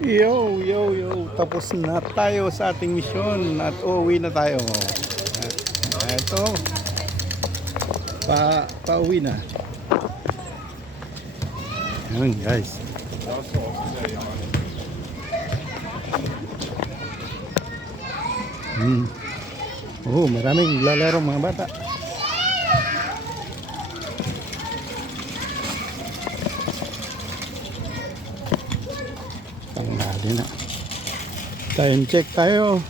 Yo. Tapos na tayo sa ating misyon at uuwi na tayo. Ito, pauwi na. Ayun guys. Maraming lalaro mga bata. Tanghali na. Time check tayo.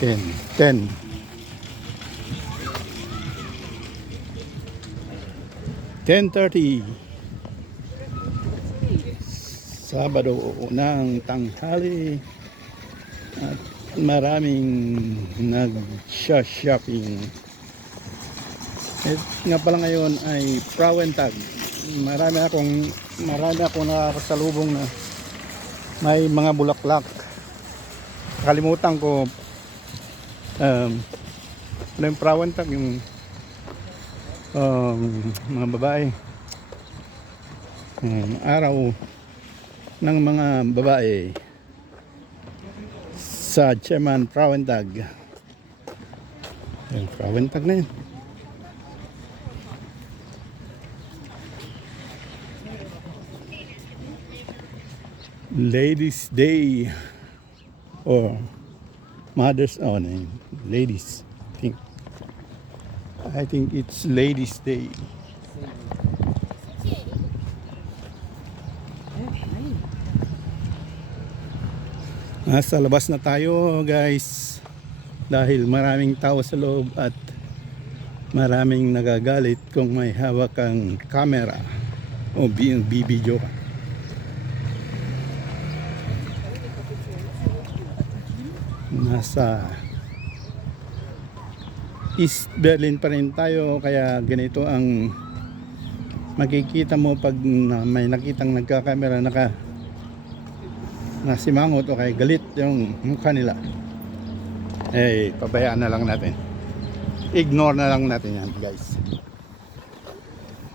10. Sabado ng tanghali at maraming nag-shopping. Nga pala ngayon ay Frauentag. Marami akong nakakasalubong na may mga bulaklak. Kalimutan ko ano yung Frauentag, yung mga babae, araw ng mga babae sa Chairman Frauentag. Yung Frauentag na yun. Ladies Day or Mother's ladies. I think it's Ladies Day. Nasa labas na tayo guys dahil maraming tao sa loob at maraming nagagalit kung may hawak kang camera o bibidyo ka. Nasa East Berlin pa rin tayo kaya ganito ang makikita mo pag may nakitang nagka-camera nasimangot o kaya galit yung mukha nila. Pabayaan na lang natin. Ignore na lang natin yan guys.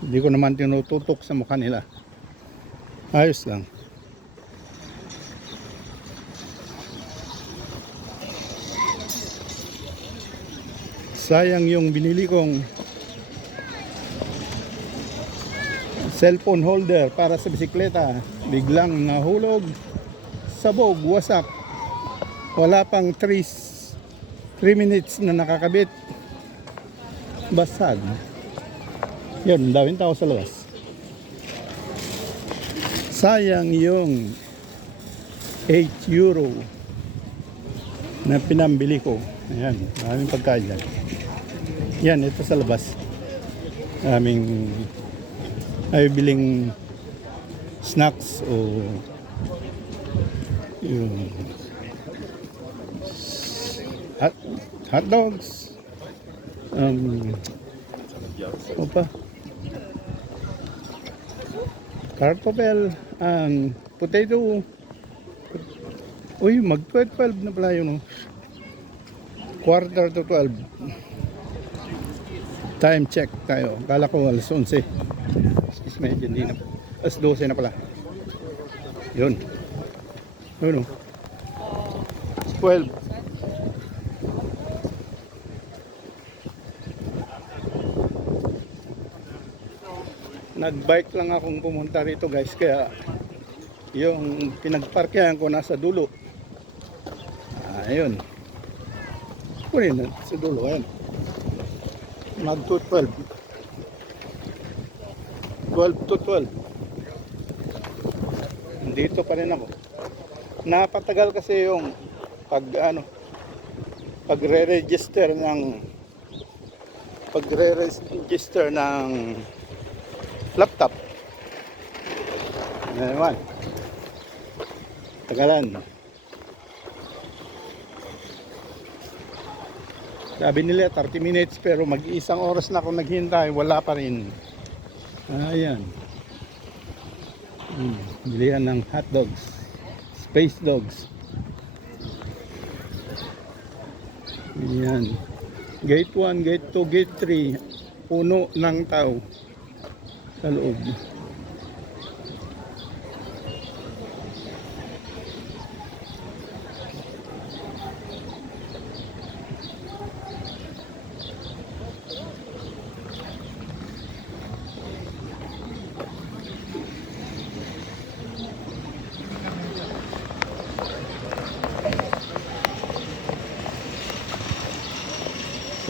Hindi ko naman tinututok sa mukha nila. Ayos lang. Sayang yung binili kong cellphone holder para sa bisikleta. Biglang nahulog, sabog, wasak. Wala pang 3 minutes na nakakabit. Basag. Yun, dawin tao sa labas. Sayang yung 8 euro na pinambili ko. Ayan, maraming pagkain dyan. Yan, ito sa labas. Aming ay biling snacks o yung hot dogs, kartopel, potato. Uy, mag-12 na pala yun, no? 11:45. Time check tayo. Kala ko alas 11. Medyo hindi na. Alas 12 na pala. Yun. Yun, 12. Nag-bike lang akong pumunta rito guys. Kaya yung pinagparkyahan ko nasa dulo. Ayun. Kunin na sa dulo. Ayan. Mag-12 to 12. Dito pa rin ako. Napatagal kasi yung pagre-register ng laptop. Naman. Tagalan. Sabi nila 30 minutes pero mag-isang oras na akong naghintay, wala pa rin. Ayan. Bilihan ng hot dogs, space dogs. Ayan. Gate 1, gate 2, gate 3. Puno ng tao sa loob.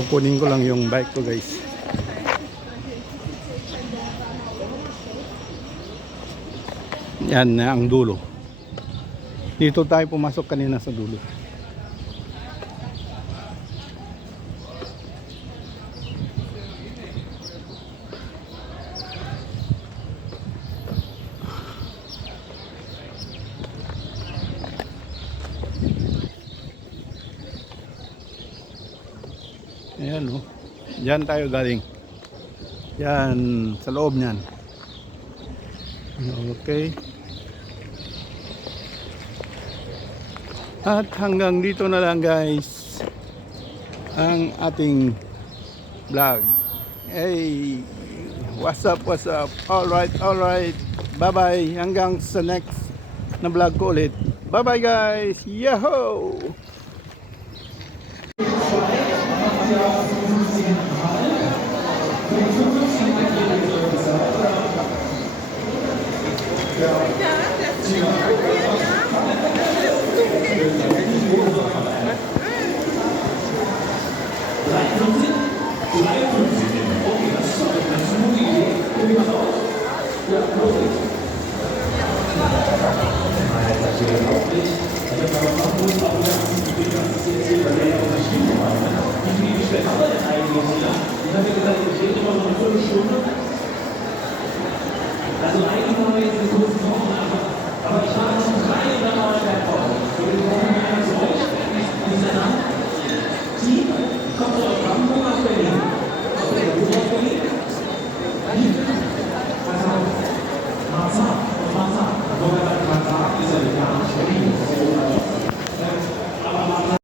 Kukunin ko lang yung bike ko guys. Yan na ang dulo. Dito tayo pumasok kanina sa dulo. Ayan o. Diyan tayo galing. Yan sa loob niyan. Okay. At hanggang dito na lang guys ang ating vlog. Hey, what's up, what's up? Alright. Bye bye. Hanggang sa next na vlog ko ulit. Bye bye guys. Yahoo! Also eigentlich haben wir jetzt einen kurzen Wochenende, aber ich habe schon 3 oder 9 Wettbewerbe. So, wir brauchen mehr zu euch. Dieser Name, Team, kommt aus Hamburg aus Berlin. Aus Berlin? Marzahn. Sogar Marzahn ist ja gar nicht Berlin. Aber Marzahn.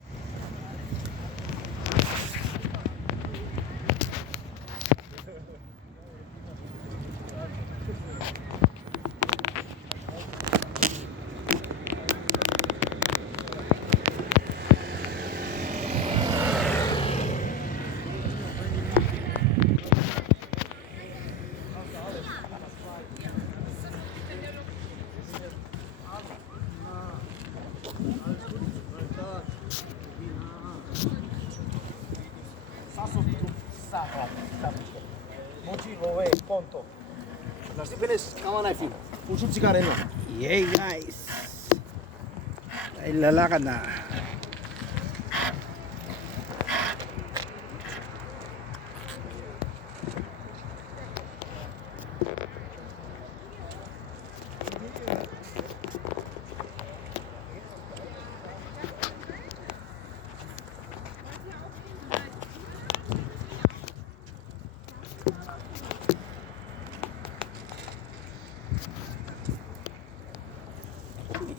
Ponto. Nasi finish, kawan na film. Pusot si Karen. Yay guys. Ay lalakad na.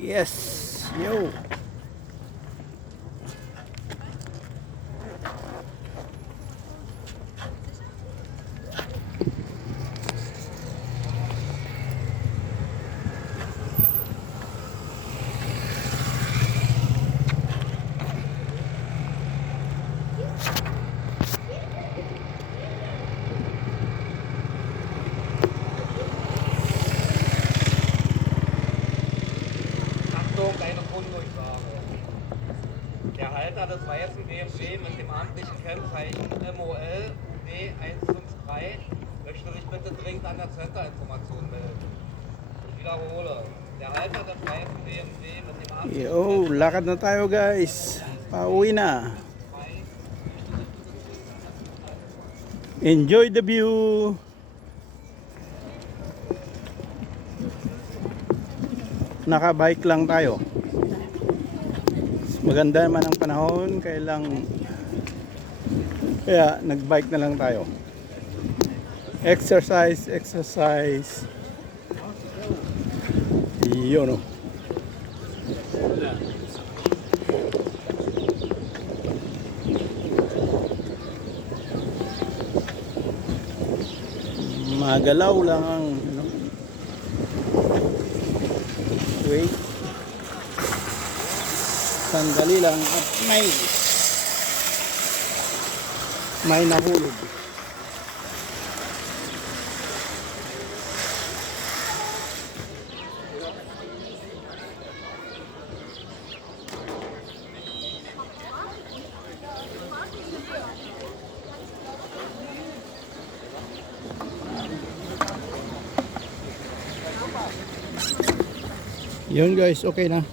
Yes, yo. Kleine Grunddurchsage. Der Halter des weißen BMW mit dem amtlichen Kennzeichen MOL D153 möchte sich bitte dringend an der Centerinformation melden. Ich wiederhole. Der Halter des weißen BMW mit dem amtlichen Yo, lakad na tayo guys. Pauwi na. Enjoy the view. Naka-bike lang tayo. Maganda naman ang panahon, kaya nag-bike na lang tayo. Exercise. Yun o. Magalaw lang ang wait. Sandali lang at may nahulog. Yun guys, okay na.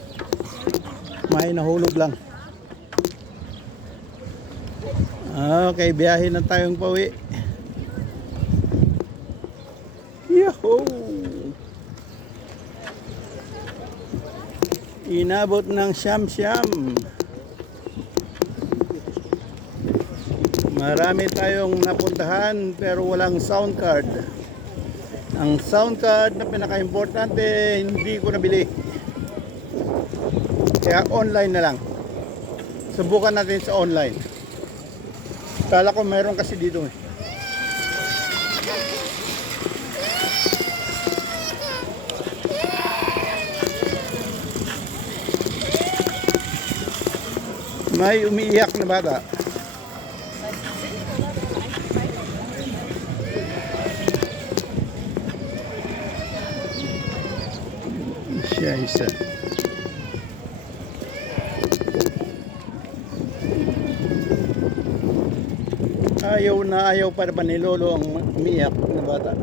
May nahulog lang. Okay, biyahe na tayong pauwi. Yahoo! Inabot ng siyam-siyam. Marami tayong napuntahan pero walang sound card. Ang sound card na pinaka-importante hindi ko nabili. Kaya online na lang. Subukan natin sa online. Kala ko meron kasi dito eh. May umiiyak na bata. Siya isa. Ayaw na ayaw para ba ni Lolo ang umiiyak na bata.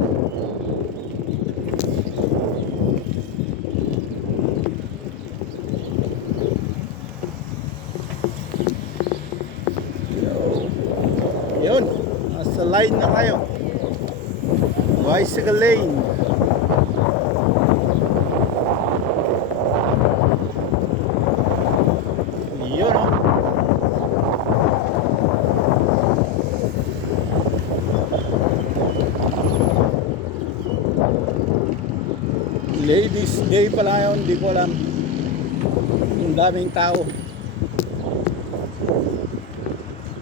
Yun, nasa line na tayo. Bicycle lane. Yun oh. Ladies Day pala yun, hindi ko alam. Ang daming tao.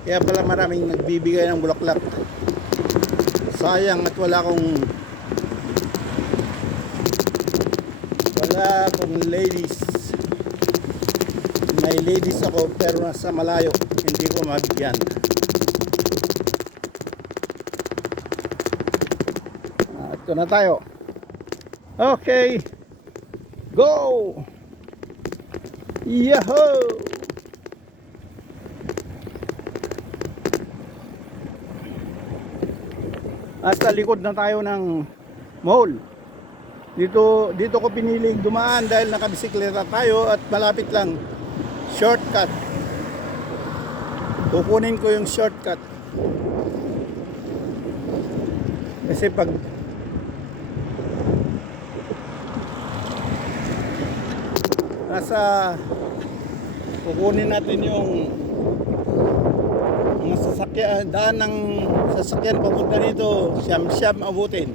Kaya pala maraming nagbibigay ng bulaklak. Sayang at wala akong ladies. May ladies ako pero nasa malayo. Hindi ko mabigyan. At ito na tayo. Okay. Go! Yahoo! Nasa likod na tayo ng mall. Dito ko piniling dumaan dahil nakabisikleta tayo at malapit lang. Shortcut. Kukunin ko yung shortcut. Kasi pag kukunin natin yung mga sasakyan, daan ng sasakyan papunta dito, siyam-siyam abutin.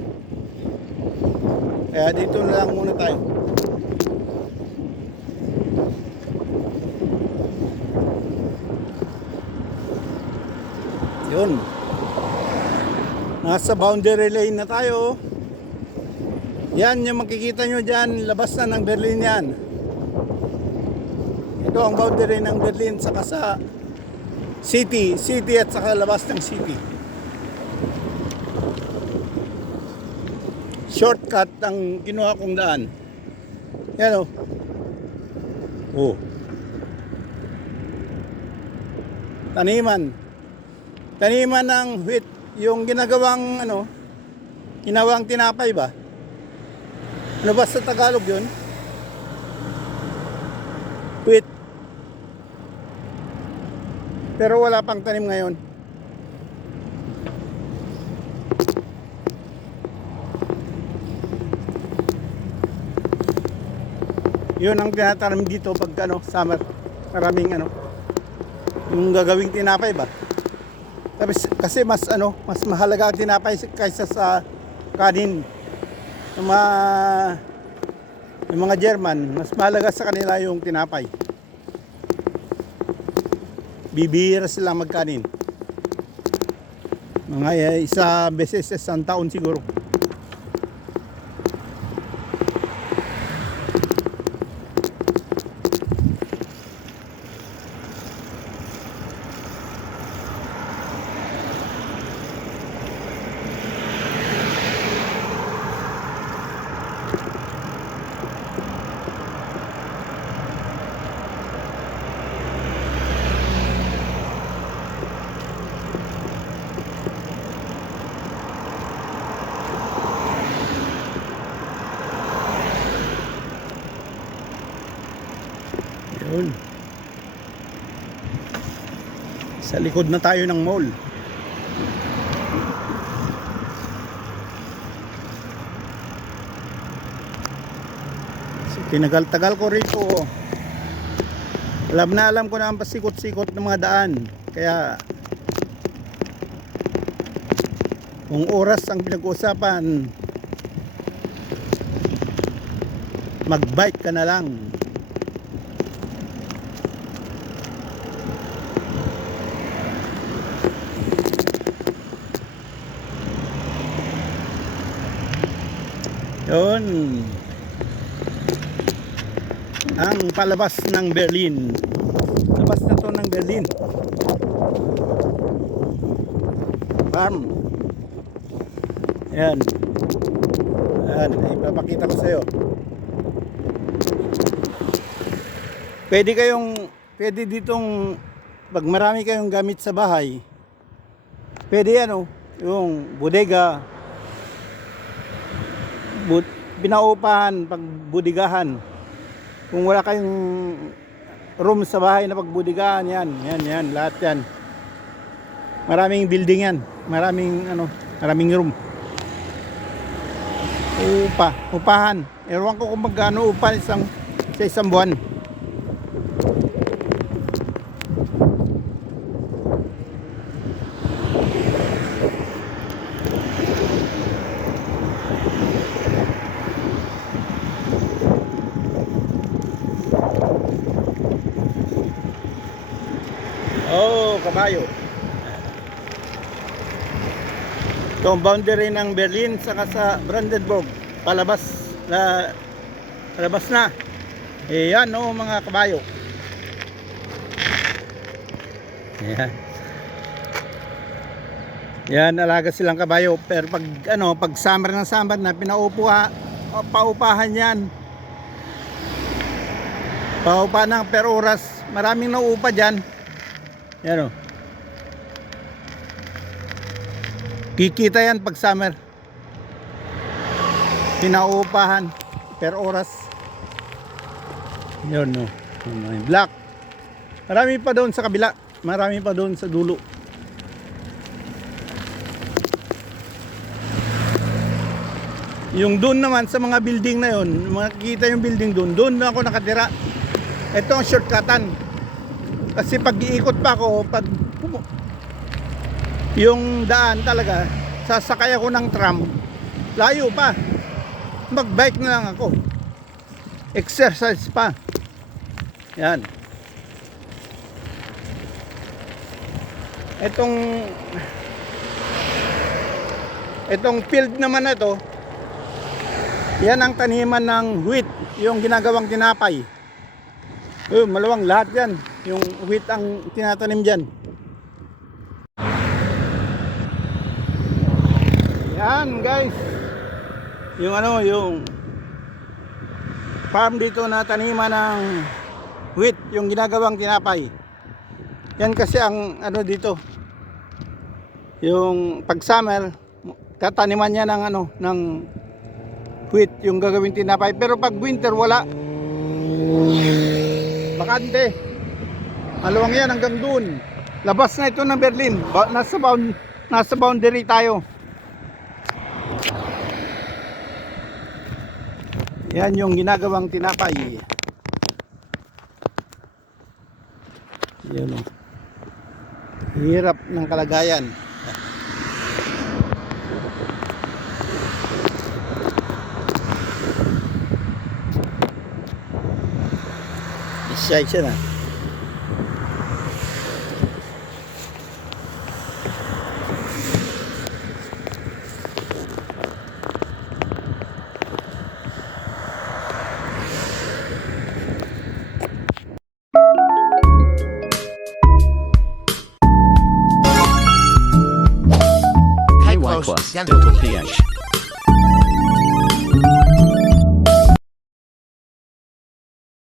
Kaya dito na lang muna tayo. Yun. Nasa boundary lane na tayo. Yan yung makikita nyo dyan, labas na ng Berlin yan. Ito ang boundary ng Berlin saka sa city at saka labas ng city. Shortcut ang kinuha kong daan. Yan o. Oh. Taniman ng wheat, yung ginagawang ginawang tinapay ba? Ano ba sa Tagalog yun? Wheat. Pero wala pang tanim ngayon. Yun ang tinatanim dito pag summer. Maraming yung gagawing tinapay ba? Kasi mas mahalaga ang tinapay kaysa sa kanin. Yung mga German, mas mahalaga sa kanila yung tinapay. Bibihira sila magkanin. Mga isa beses sa isang taon siguro. Yun. Sa likod na tayo ng mall. So, tinagal-tagal ko rito. Alam na alam ko na ang pasikot-sikot ng mga daan. Kaya kung oras ang pinag-uusapan, mag-bike ka na lang. Yun ang palabas ng Berlin. Labas na to ng Berlin. Farm. Yan. Yan, ipapakita ko sa'yo. Pwede ditong pag marami kayong gamit sa bahay, pwede yung bodega, pinaupahan, pagbudigahan. Kung wala kayong room sa bahay na pagbudigahan, yan, lahat yan. Maraming building yan, maraming room. Upahan. Ewan ko kung magkano upa sa isang buwan. Oh, kabayo. Ito ang boundary ng Berlin saka sa Brandenburg. Palabas na. Yan mga kabayo. Yan, alaga silang kabayo. Pero pag summer na paupahan yan. Paupa ng per oras. Maraming nauupa dyan. Yan kikita yan pag summer. Pinaupahan per oras. Yun black. Marami pa doon sa kabila. Marami pa doon sa dulo. Yung doon naman sa mga building na yun, makikita yung building doon na ako nakatira. Ito ang shortcutan. Kasi pag iikot pa ako, yung daan talaga, sasakay ako ng tram, layo pa. Mag-bike na lang ako. Exercise pa. Yan. Itong field naman na to, yan ang taniman ng wheat, yung ginagawang tinapay. Malawang lahat yan. Yung wheat ang tinatanim dyan. Yan guys. Yung farm dito na taniman ng wheat, yung ginagawang tinapay. Yan kasi ang dito. Yung pag summer, tataniman niya ng wheat, yung gagawing tinapay. Pero pag winter wala. Bakante. Maluwang yan hanggang dun. Labas na ito ng Berlin. Nasa boundary tayo. Yan yung ginagawang tinapay. Yan hirap ng kalagayan. Siya na. Plus, filter pH.